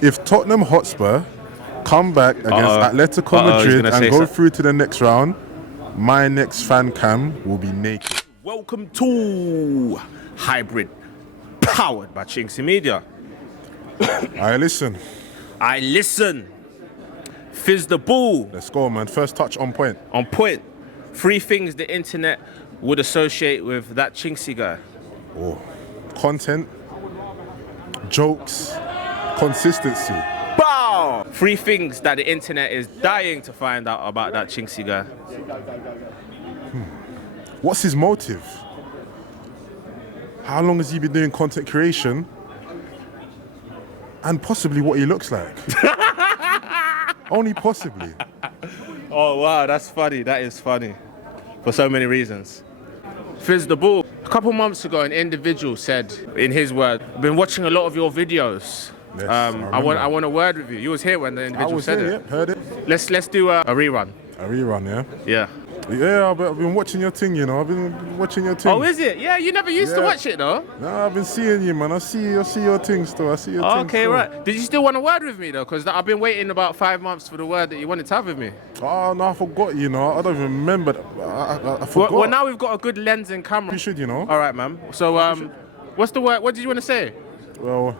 If Tottenham Hotspur come back against Atletico Madrid and go through to the next round, my next fan cam will be naked. Welcome to Hybrid, powered by chinkseyMEDIA. I listen. Fizz the ball. Let's go, man. First touch on point. On point. 3 things the internet would associate with that Chinksey guy. Oh, content, jokes, consistency. Bow! 3 things that the internet is dying to find out about that Chinksey guy. What's his motive? How long has he been doing content creation? And possibly what he looks like. Only possibly. Oh wow, that's funny. That is funny. For so many reasons. Fizz the ball. A couple months ago, an individual said, in his word, "I've been watching a lot of your videos. Yes, I want a word with you." You was here when the individual said it. Yeah, heard it. Let's do a rerun. A rerun, yeah? Yeah. Yeah, I've been watching your thing, you know. I've been watching your thing. Oh, is it? Yeah, you never used to watch it, though. Nah, I've been seeing you, man. I see your thing still. I see your thing Okay, still. right. Did you still want a word with me, though? Because I've been waiting about 5 months for the word that you wanted to have with me. Oh, no, I forgot, you know. I don't even remember. I forgot. Well, now we've got a good lens and camera. You should, you know. All right, man. So, what's the word? What did you want to say? Well,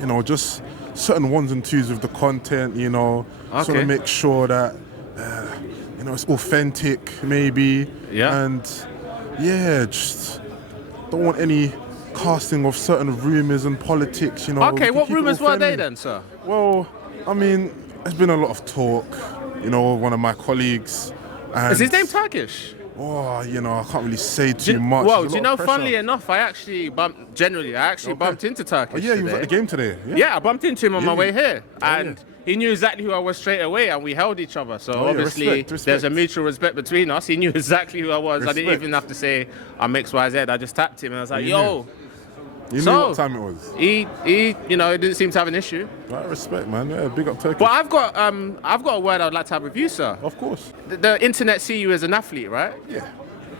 you know, just certain ones and twos with the content, you know. Okay. Just want to make sure that... you know, it's authentic, maybe. Yeah. And yeah, just don't want any casting of certain rumours and politics, you know. Okay, what rumours were they then, sir? Well, I mean, there's been a lot of talk, you know, one of my colleagues. And Is his name Turkish? oh, you know, I can't really say too much. Well, There's do a you lot know, of pressure. funnily enough, I actually bumped into Turkish Oh, yeah, he was today. at the game today. Yeah, I bumped into him on my way here. And yeah. he knew exactly who I was straight away, and we held each other. So Oh, yeah, obviously, respect. there's a mutual respect between us. He knew exactly who I was. I didn't Respect. even have to say I'm XYZ. I just tapped him and I was like, You yo. You knew So, what time it was. He, you know, he didn't seem to have an issue. Right, respect, man. Yeah, big up Turkey. But I've got a word I'd like to have with you, sir. Of course. The internet see you as an athlete, right? Yeah.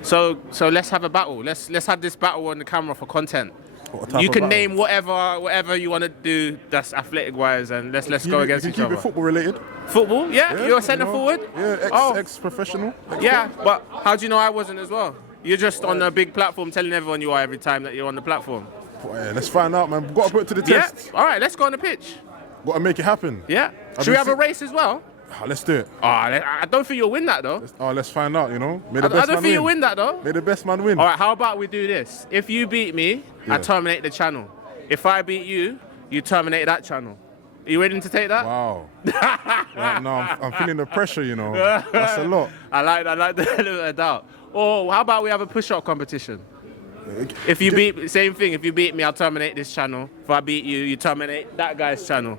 So let's have a battle. Let's have this battle on the camera for content. What type You of can battle? name whatever you want to do that's athletic wise, and let's go against each keep other. it football related. Football? Yeah, you're a centre forward. Yeah, ex-professional. Yeah, but how do you know I wasn't as well? You're just on a big platform telling everyone you are every time that you're on the platform. Yeah, let's find out, man. Got to put it to the Yeah. test. All right, let's go on the pitch. Got to make it happen. Yeah. I've Should we been have a race as well? Let's do it. Oh, I don't think you'll win that though. Let's find out, you know. May I the best don't man think you'll win that though. May the best man win. All right, how about we do this? If you beat me, I Yeah. terminate the channel. If I beat you, you terminate that channel. Are you ready to take that? Wow. Right now, I'm feeling the pressure, you know. That's a lot. I like the element of doubt. Or how about we have a push-up competition? If you same thing. If you beat me, I'll terminate this channel. If I beat you, you terminate that guy's channel.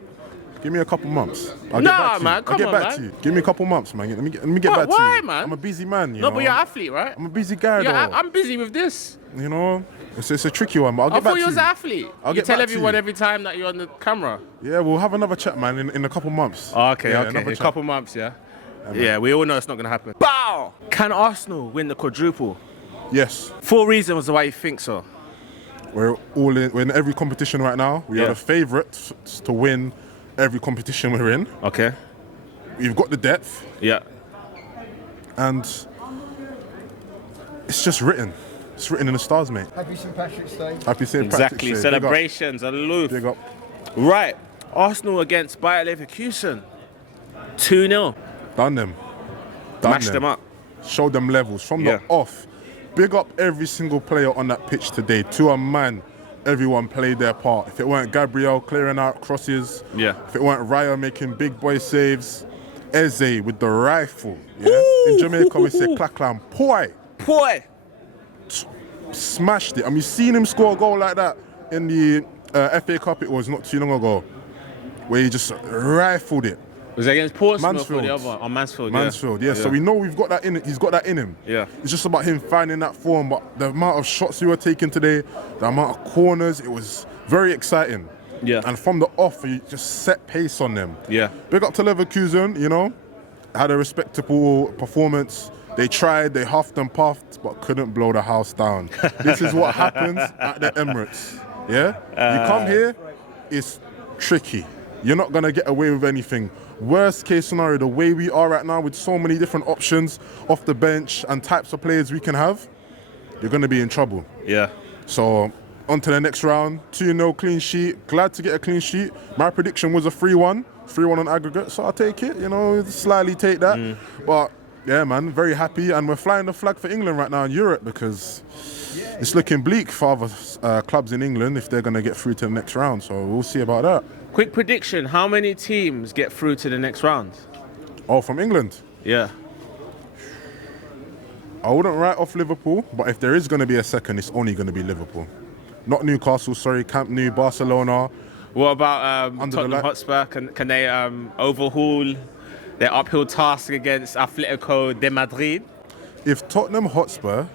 Give me a couple months. I'll Nah, get back to you. man, I'll come get on, back man. to you. Give me a couple months, man. Let me get What? back to Why, you. man? I'm a busy man, you No, know. but you're an athlete, right? I'm a busy guy, though. I'm busy with this. You know, it's a tricky one, but I'll I get back thought to you you. was an athlete. I'll You get tell back to everyone you. every time that you're on the camera. Yeah, we'll have another chat, man, in a couple months. Okay, Yeah, okay. another A chat. couple months, yeah? Yeah, we all know it's not going to happen. Bow! Can Arsenal win the quadruple? Yes. 4 reasons why you think so. We're in every competition right now. We are the favourites to win every competition we're in. Okay. We've got the depth, Yeah. and it's just written. It's written in the stars, mate. Happy St. Patrick's Day. Happy St. Patrick's Exactly. Day. Celebrations, aloof. Big up. Right. Arsenal against Bayer Leverkusen. 2-0. Done them. Mashed them up. Showed them levels from the off. Big up every single player on that pitch today. To a man, everyone played their part. If it weren't Gabriel clearing out crosses, if it weren't Raya making big boy saves, Eze with the rifle. Yeah? In Jamaica we say clacklam, poi. Smashed it. And we've seen him score a goal like that in the FA Cup. It was not too long ago, where he just rifled it. Was it against Portsmouth Mansfield. or the other one? Oh, Mansfield, Mansfield, yeah. So we know we've got that in it. He's got that in him. Yeah. It's just about him finding that form. But the amount of shots we were taking today, the amount of corners, it was very exciting. Yeah. And from the off, he just set pace on them. Yeah. Big up to Leverkusen, you know. Had a respectable performance. They tried, they huffed and puffed, but couldn't blow the house down. This is what happens at the Emirates. Yeah? You come here, it's tricky. You're not going to get away with anything. Worst case scenario, the way we are right now with so many different options off the bench and types of players we can have, you're going to be in trouble. Yeah. So on to the next round. 2-0 clean sheet. Glad to get a clean sheet. My prediction was a 3-1. 3-1 on aggregate, so I'll take it. You know, slightly take that. But yeah, man, very happy. And we're flying the flag for England right now in Europe because it's looking bleak for other clubs in England if they're going to get through to the next round. So we'll see about that. Quick prediction, how many teams get through to the next round? Oh, from England? Yeah. I wouldn't write off Liverpool, but if there is going to be a second, it's only going to be Liverpool. Not Newcastle, sorry, Camp Nou, Barcelona. What about Tottenham Hotspur? Can they overhaul their uphill task against Atletico de Madrid? If Tottenham Hotspur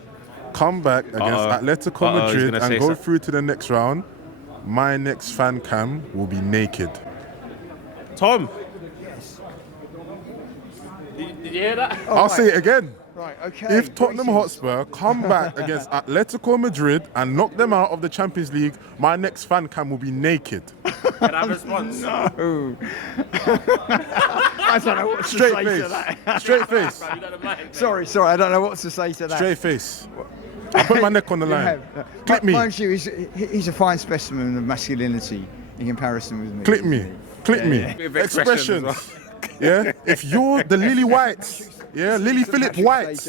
come back against Atletico Madrid and go through to the next round, my next fan cam will be naked. Tom? Did you hear that? I'll say it again. Right, okay. If Tottenham Hotspur come back against Atletico Madrid and knock them out of the Champions League, my next fan cam will be naked. Can I have a response? No. I don't know what to say to that. Straight face. Sorry, I don't know what to say to that. Straight face. I put my neck on the line. Clip me. Mind you, he's a fine specimen of masculinity in comparison with me. Clip me. Clip me. Expressions. Yeah. If you're the Lily Whites, Lily Phillip Whites.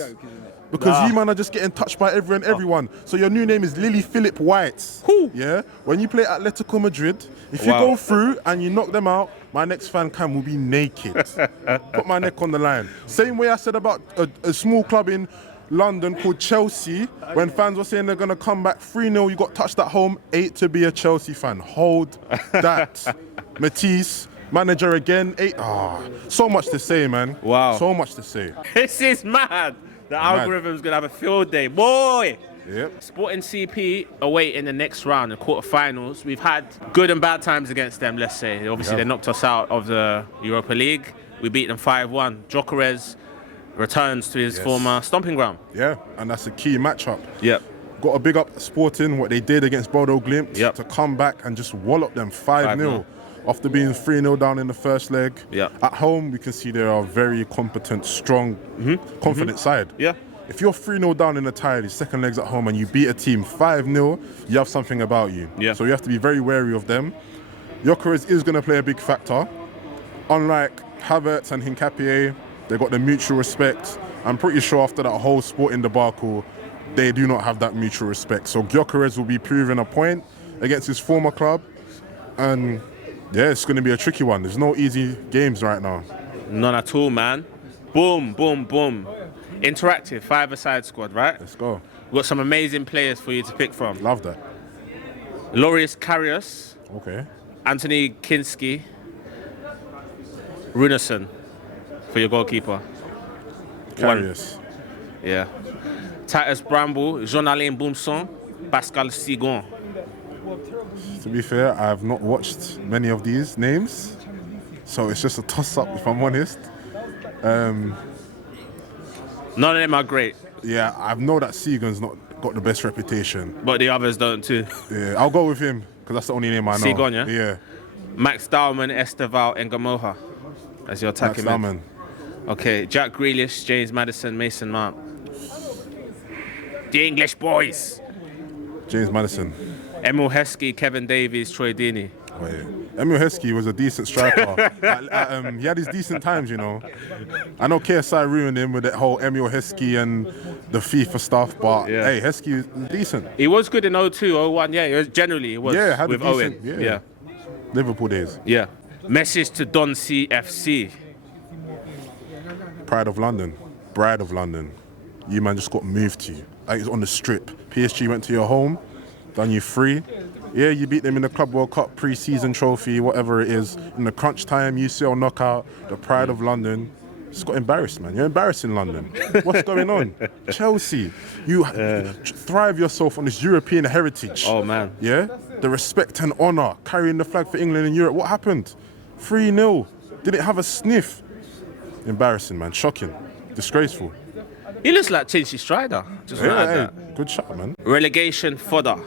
Because you man are just getting touched by everyone. So your new name is Lily Phillip Whites. Cool. Yeah. When you play Atletico Madrid, if you go through and you knock them out, my next fan cam will be naked. Put my neck on the line. Same way I said about a small club in London called Chelsea, when fans were saying they're going to come back 3-0, you got touched at home, 8 to be a Chelsea fan. Hold that. Matisse, manager again, 8. So much to say, man. Wow. So much to say. This is mad. The algorithm's going to have a field day. Boy! Yep. Sporting CP away in the next round, the quarterfinals. We've had good and bad times against them, let's say. Obviously, they knocked us out of the Europa League. We beat them 5-1. Gyökeres returns to his former stomping ground. Yeah, and that's a key matchup. Yep. Got to big up Sporting, what they did against Bodo Glimt to come back and just wallop them 5-0 after being 3-0 down in the first leg. At home, we can see they are a very competent, strong, confident side. Yeah. If you're 3-0 down in the tie, the second leg's at home, and you beat a team 5-0, you have something about you. Yeah. So you have to be very wary of them. Gyökeres is going to play a big factor. Unlike Havertz and Hincapié, they got the mutual respect. I'm pretty sure after that whole Sporting debacle, they do not have that mutual respect. So Gyökeres will be proving a point against his former club. And yeah, it's going to be a tricky one. There's no easy games right now. None at all, man. Boom, boom, boom. Interactive, 5-a-side squad, right? Let's go. We've got some amazing players for you to pick from. Love that. Loris Karius. Okay. Anthony Kinski. Runarsson for your goalkeeper. Karius. Yeah. Titus Bramble, Jean-Alain Boumson, Pascal Sigon. To be fair, I have not watched many of these names, so it's just a toss-up if I'm honest. None of them are great. Yeah, I know that Segan's not got the best reputation. But the others don't too. Yeah, I'll go with him, because that's the only name I know. Sigon, yeah? Yeah. Max Dowman, Esteval, and Gamoha as your attacking Max Dowman. Okay, Jack Grealish, James Maddison, Mason Mount. The English boys. James Maddison. Emil Heskey, Kevin Davies, Troy Deeney. Wait, Emil Heskey was a decent striker. He had his decent times, you know. I know KSI ruined him with that whole Emil Heskey and the FIFA stuff, but hey, Heskey was decent. He was good in 02, 01, generally it was with Owen. Yeah. Liverpool days. Yeah. Message to DonCFC. Pride of London. Bride of London. You man just got moved to. Like it's on the strip. PSG went to your home, done you 3. Yeah, you beat them in the Club World Cup pre-season trophy, whatever it is. In the crunch time, UCL knockout, the pride of London. Just got embarrassed, man. You're embarrassing London. What's going on? Chelsea, you thrive yourself on this European heritage. Oh, man. Yeah? The respect and honour, carrying the flag for England in Europe. What happened? 3-0. Didn't have a sniff. Embarrassing, man. Shocking. Disgraceful. He looks like Chinksey Strider. Just that. Good shot, man. Relegation fodder.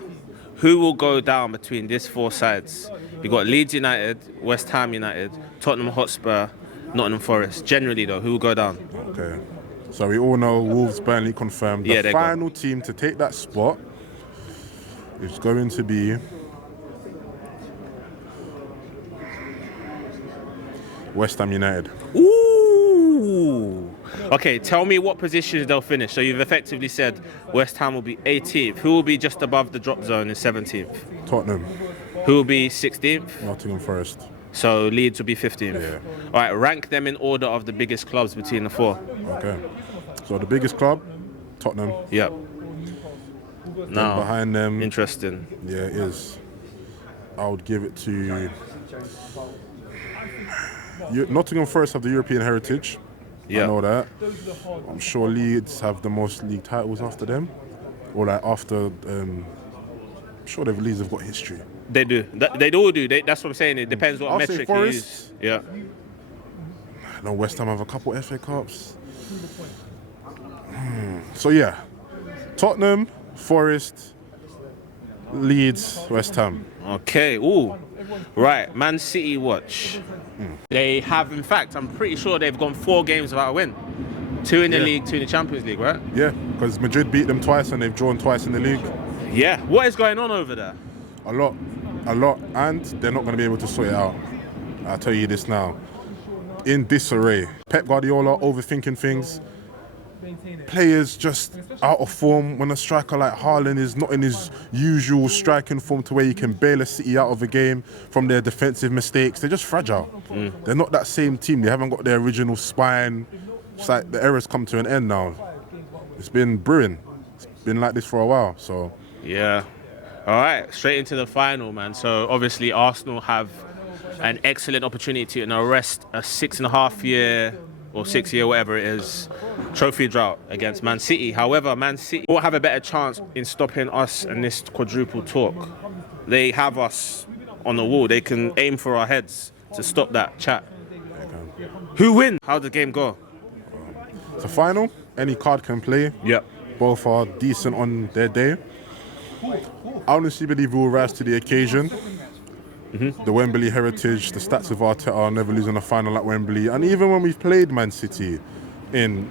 Who will go down between these 4 sides? You got Leeds United, West Ham United, Tottenham Hotspur, Nottingham Forest. Generally, though, who will go down? Okay. So we all know Wolves, Burnley confirmed. The final team to take that spot is going to be West Ham United. Ooh. Okay, tell me what positions they'll finish. So you've effectively said West Ham will be 18th. Who will be just above the drop zone in 17th? Tottenham. Who will be 16th? Nottingham Forest. So Leeds will be 15th. Yeah. All right, rank them in order of the biggest clubs between the four. Okay. So the biggest club, Tottenham. Yep. Now, behind them. Interesting. Yeah, it is. I would give it to Nottingham Forest have the European heritage. Yeah. I know that. I'm sure Leeds have the most league titles after them. Or like after, I'm sure Leeds have got history. They do. They all do. That's what I'm saying. It depends what metric you use. Yeah. I know West Ham have a couple FA Cups. So yeah, Tottenham, Forest, Leeds, West Ham. Okay. Ooh. Right. Man City watch. They have, in fact, I'm pretty sure they've gone 4 games without a win. 2 in the league, 2 in the Champions League, right? Yeah, because Madrid beat them twice and they've drawn twice in the league. Yeah. What is going on over there? A lot, and they're not going to be able to sort it out. I'll tell you this now. In disarray. Pep Guardiola overthinking things. Players just out of form. When a striker like Haaland is not in his usual striking form to where he can bail a City out of a game from their defensive mistakes, they're just fragile. They're not that same team. They haven't got their original spine. It's like the era's come to an end now. It's been brewing. It's been like this for a while. So yeah. All right, straight into the final, man. So obviously Arsenal have an excellent opportunity to arrest a 6.5-year or 6-year, whatever it is, trophy drought against Man City. However, Man City will have a better chance in stopping us and this quadruple talk. They have us on the wall. They can aim for our heads to stop that chat. Who wins? How'd the game go? It's a final. Any card can play. Yep. Both are decent on their day. I honestly believe we will rise to the occasion. The Wembley heritage, the stats of ARTETA, never losing a final at Wembley. And even when we've played Man City in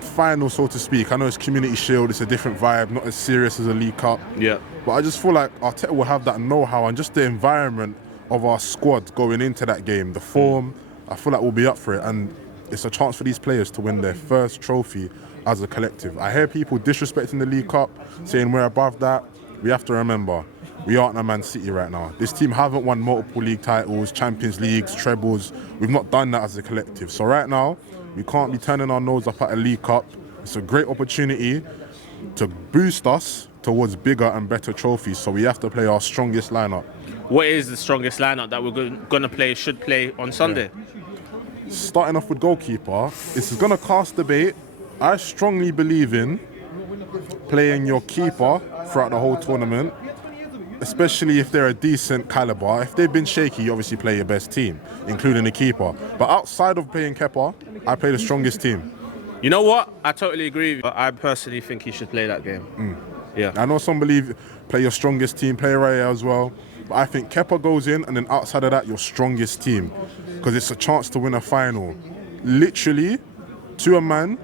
final, so to speak, I know it's Community Shield, it's a different vibe, not as serious as a League Cup. Yeah. But I just feel like ARTETA will have that know-how and just the environment of our squad going into that game, the form, I feel like we'll be up for it. And it's a chance for these players to win their first trophy as a collective. I hear people disrespecting the League Cup, saying we're above that. We have to remember, we aren't a Man City right now. This team haven't won multiple league titles, Champions Leagues, trebles. We've not done that as a collective. So right now, we can't be turning our nose up at a League Cup. It's a great opportunity to boost us towards bigger and better trophies. So we have to play our strongest lineup. What is the strongest lineup that we're going to play, should play on Sunday? Yeah. Starting off with goalkeeper, this is going to cast debate. I strongly believe in playing your keeper throughout the whole tournament, especially if they're a decent caliber. If they've been shaky, you obviously play your best team, including the keeper. But outside of playing Kepa, I play the strongest team. You know what? I totally agree with you. I personally think he should play that game. Yeah. I know some believe play your strongest team, play Raya as well. But I think Kepa goes in, and then outside of that, your strongest team. Because it's a chance to win a final. Literally, to a man,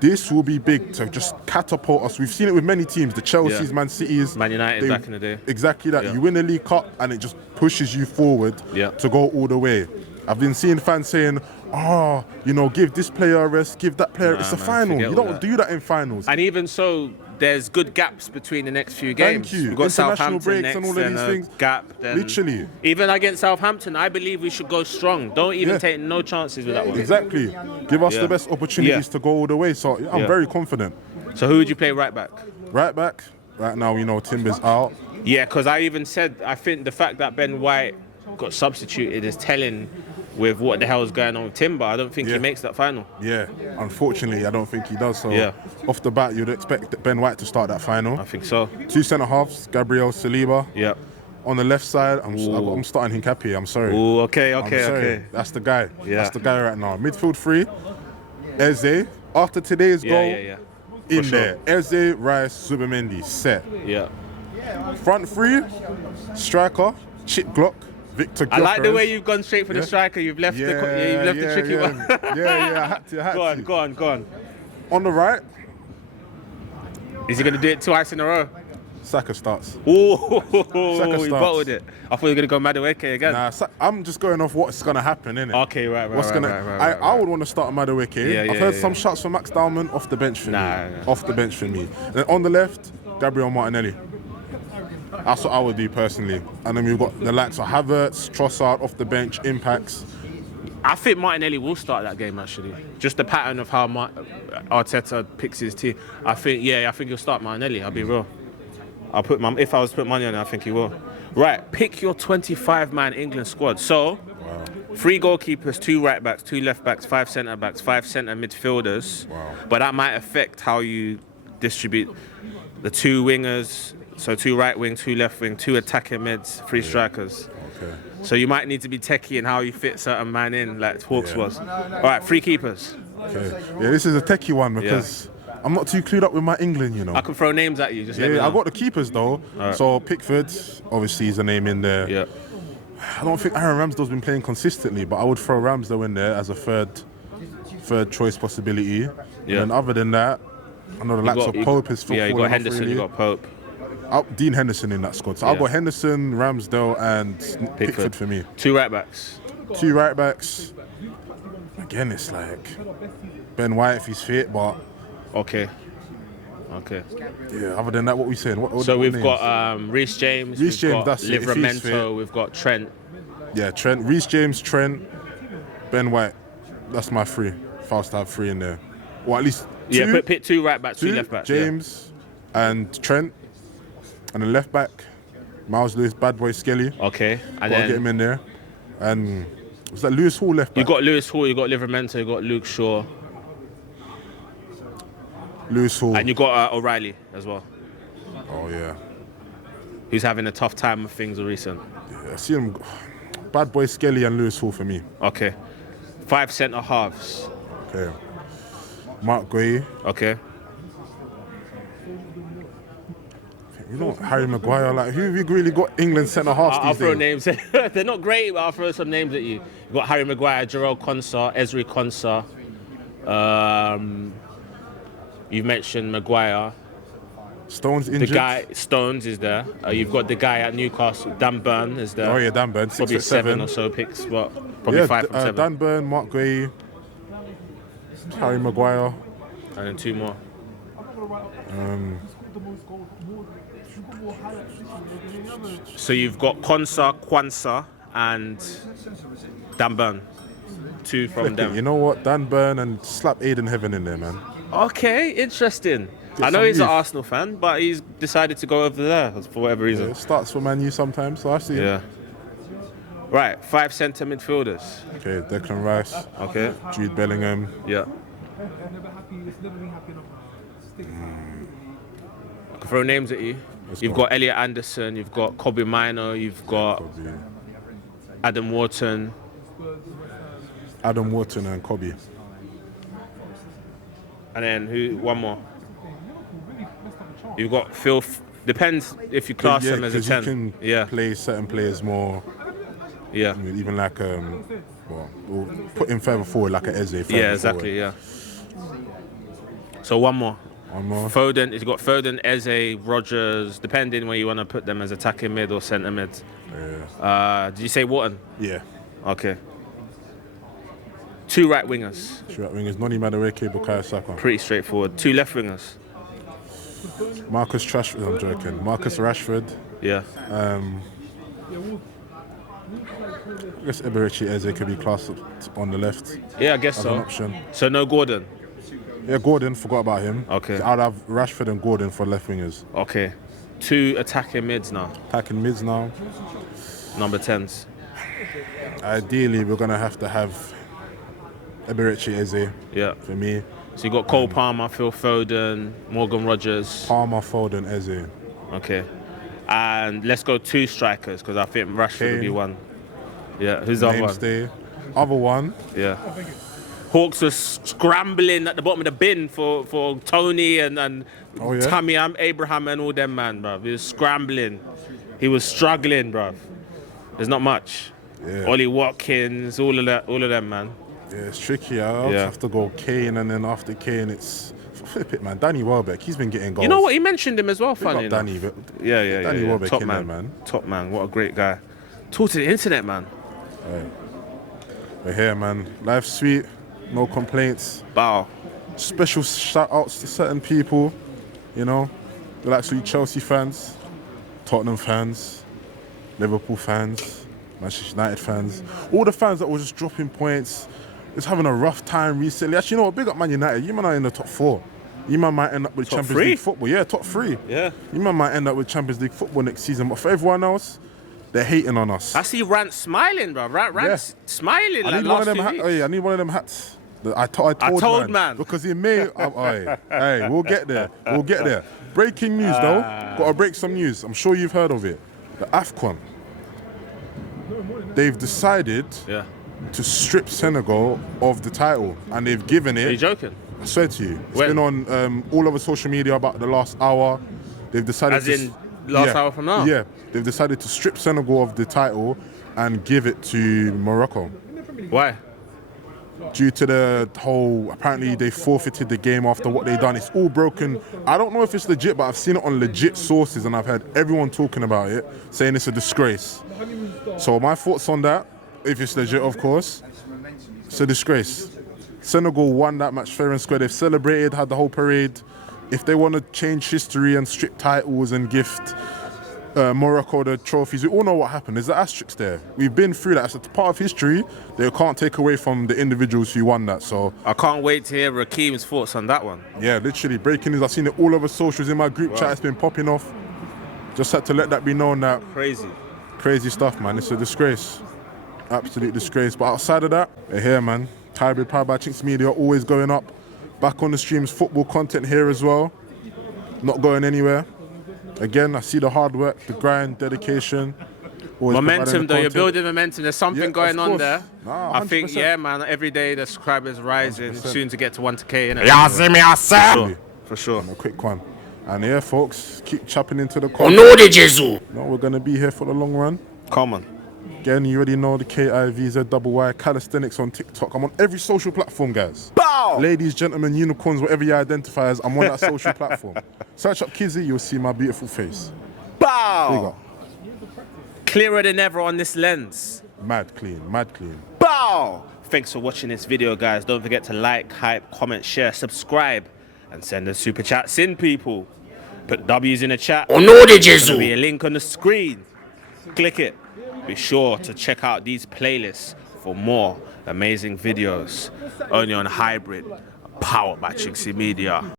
this will be big to just catapult us. We've seen it with many teams, the Chelseas, Man Cities. Man United back in the day. Exactly that. You win the League Cup and it just pushes you forward to go all the way. I've been seeing fans saying, give this player a rest, give that player... It's a final. You don't do that in finals. And even so, there's good gaps between the next few games. Thank you. We've got International Southampton breaks next and all of these things. Gap. Then Literally. Even against Southampton, I believe we should go strong. Don't even take no chances with that one. Exactly. Give us the best opportunities to go all the way. So I'm very confident. So who would you play right back? Right back? Right now we know Timber's out. Yeah, because I even said, I think the fact that Ben White got substituted is telling with what the hell is going on with Timber. I don't think he makes that final. Yeah, unfortunately, I don't think he does. So off the bat, you'd expect Ben White to start that final. I think so. 2 centre-halves, Gabriel, Saliba. Yeah. On the left side, I'm starting Hincapié, I'm sorry. Ooh, okay. That's the guy. Yeah. That's the guy right now. Midfield 3, Eze. After today's goal, in there. Eze, Rice, Zubimendi, set. Yeah. Front 3, striker, Chip Glock, Victor I like the Gyökeres. way you've gone straight for the striker. You've left the tricky one. I had to. Go on. On the right, Is he going to do it twice in a row? Saka starts. Ooh, Saka he starts. bottled it. I thought you were going to go Madueke again. Nah, I'm just going off what's going to happen, innit? Okay, right. I would want to start Madueke. I've heard some shots from Max Dowman off the bench for me. Off the bench for me. And then on the left, Gabriel Martinelli. That's what I would do personally. And then we've got the likes of Havertz, Trossard off the bench, impacts. I think Martinelli will start that game actually. Just the pattern of how Arteta picks his team. I think he'll start Martinelli. I'll be real. If I was to put money on it, I think he will. Right, pick your 25-man England squad. So, 3 goalkeepers, 2 right backs, 2 left backs, 5 centre backs, 5 centre midfielders. Wow. But that might affect how you distribute the 2 wingers. So 2 right wing, 2 left wing, 2 attacking mids, 3 strikers. Okay. So you might need to be techie in how you fit certain man in, like Hawks was. All right, 3 keepers. Okay. Yeah, this is a techie one because I'm not too clued up with my England, you know. I can throw names at you. Just let me know. I got the keepers though. Right. So Pickford, obviously, is a name in there. Yeah. I don't think Aaron Ramsdale's been playing consistently, but I would throw Ramsdale in there as a third choice possibility. Yeah. And other than that, I know the likes of Pope is you got Henderson, really. You got Pope. Dean Henderson in that squad. So I'll go Henderson, Ramsdale, and Pickford for me. 2 right backs. 2 right backs. Again, it's like Ben White if he's fit, but okay. Yeah. Other than that, what we saying? So we've got Reece James. Reece James. Got That's Livramento. We've got Trent. Yeah, Trent. Reece James, Trent, Ben White. That's my 3. If I was to have 3 in there, or at least 2. Yeah, pick 2 right backs, 2 left backs. James and Trent. And the left back, Miles Lewis, bad boy Skelly. Okay. And then get him in there. And was that Lewis Hall left back? You got Lewis Hall, you got Livramento, you got Luke Shaw. Lewis Hall. And you got O'Reilly as well. Oh yeah. Who's having a tough time with things recent. Yeah, I see him. Bad boy Skelly and Lewis Hall for me. Okay. 5 centre halves. Okay. Mark Gueye. Okay. You know, Harry Maguire, like, who have you really got England centre halves I'll these throw days? names. They're not great, but I'll throw some names at you. You've got Harry Maguire, Jarrell Konsa, Ezri Konsa. You've mentioned Maguire. Stones injured. The guy, Stones is there. You've got the guy at Newcastle, Dan Burn is there. Oh yeah, Dan Burn, 6 probably or 7. 7 or so picks, but probably 5 from 7. Dan Burn, Mark Gueye, Harry Maguire. And then 2 more. So you've got Konsa, Kwanzaa, and Dan Burn. 2 from them. You know what? Dan Burn and slap Aiden Heaven in there, man. Okay, interesting. I know he's an Arsenal fan, but he's decided to go over there for whatever reason. Yeah, it starts for Man U sometimes, so I see it. Right, 5 centre midfielders. Okay, Declan Rice. Okay. Jude Bellingham. Yeah. I can throw names at you. You've got Elliot Anderson, you've got Kobe Mino, you've got Adam Wharton. Adam Wharton and Kobe. And then one more. You've got Phil. Depends if you class them as a 10. You can play certain players more. Yeah. I mean, even like we'll put him further forward, like an Eze. Yeah, exactly. Forward. Yeah. So one more. Foden. You've got Foden, Eze, Rodgers. Depending where you want to put them as attacking mid or centre mid. Yeah. Did you say Wharton? Yeah. Okay. 2 right wingers. 2 right wingers. Noni Madueke, Bukayo Saka. Pretty straightforward. 2 left wingers. Marcus Rashford. I'm joking. Marcus Rashford. Yeah. I guess Eberechi Eze could be classed on the left. Yeah, I guess so. An option. So no Gordon. Yeah, Gordon. Forgot about him. Okay. I'd have Rashford and Gordon for left wingers. Okay. 2 attacking mids now. Attacking mids now. Number 10s. Ideally, we're gonna have to have Eberechi Eze. Yeah. For me. So you got Cole Palmer, Phil Foden, Morgan Rogers. Palmer, Foden, Eze. Okay. And let's go 2 strikers because I think Rashford will be 1. Yeah. Who's the other one? Other one. Yeah. Hawks was scrambling at the bottom of the bin for Tony and Tammy Abraham and all them, man, bruv. He was scrambling. He was struggling, bruv. There's not much. Yeah. Ollie Watkins, all of them, man. Yeah, it's tricky. I have to go Kane, and then after Kane, it's flip it, man. Danny Welbeck, he's been getting goals. You know what? He mentioned him as well. Funny enough. Danny, but Danny Welbeck, top man, man. Top man. What a great guy. Talk to the internet, man. Right. We're here, man. Life's sweet, no complaints. Bow. Special shout outs to certain people, you know, the likes of Chelsea fans, Tottenham fans, Liverpool fans, Manchester United fans, all the fans that were just dropping points, just having a rough time recently. Actually, you know what? Big up Man United. You man are in the top 4. You man might end up with Champions League football. Yeah, top 3. Yeah. You man might end up with Champions League football next season. But for everyone else, they're hating on us. I see Rant smiling, bro. Rant smiling. I need one of them hats. Oh, yeah, I need one of them hats. I told man. Because he may. Hey, we'll get there. We'll get there. Breaking news, though. Got to break some news. I'm sure you've heard of it. The AFCON. They've decided to strip Senegal of the title, and they've given it. Are you joking? I swear to you. It's been on all over social media about the last hour. They've decided As in last hour from now? Yeah. They've decided to strip Senegal of the title and give it to Morocco. Why? Due to the whole, apparently they forfeited the game after what they done. It's all broken. I don't know if it's legit, but I've seen it on legit sources, and I've heard everyone talking about it, saying it's a disgrace. So my thoughts on that, if it's legit, of course, it's a disgrace. Senegal won that match fair and square. They've celebrated, had the whole parade. If they want to change history and strip titles and gift Morocco the trophies, we all know what happened. There's an asterisk there. We've been through that. It's a part of history they can't take away from the individuals who won that. So I can't wait to hear Rakeem's thoughts on that one. Yeah, literally breaking news. I've seen it all over socials in my group chat. It's been popping off. Just had to let that be known that crazy stuff, man. It's a disgrace, absolute disgrace. But outside of that, we're here, man. Hybrid powered by chinkseyMEDIA, always going up. Back on the streams, football content here as well. Not going anywhere. Again, I see the hard work, the grind, dedication. Momentum, though. You're building momentum. There's something going on there. Nah, I think, man, every day the subscribers rising, 100%. Soon to get to 1K, innit? For sure. And a quick one. And yeah, folks, keep chopping into the comments. No, we're going to be here for the long run. Come on. Again, you already know the KIVZYY calisthenics on TikTok. I'm on every social platform, guys. Bow! Ladies, gentlemen, unicorns, whatever you identify as, I'm on that social platform. Search up Kivzyy, you'll see my beautiful face. Bow! There you go. Clearer than ever on this lens. Mad clean, mad clean. Bow! Thanks for watching this video, guys. Don't forget to like, hype, comment, share, subscribe, and send us super chats in, people. Put W's in the chat. There'll be a link on the screen. Click it. Be sure to check out these playlists for more amazing videos. Only on Hybrid, powered by chinkseyMEDIA.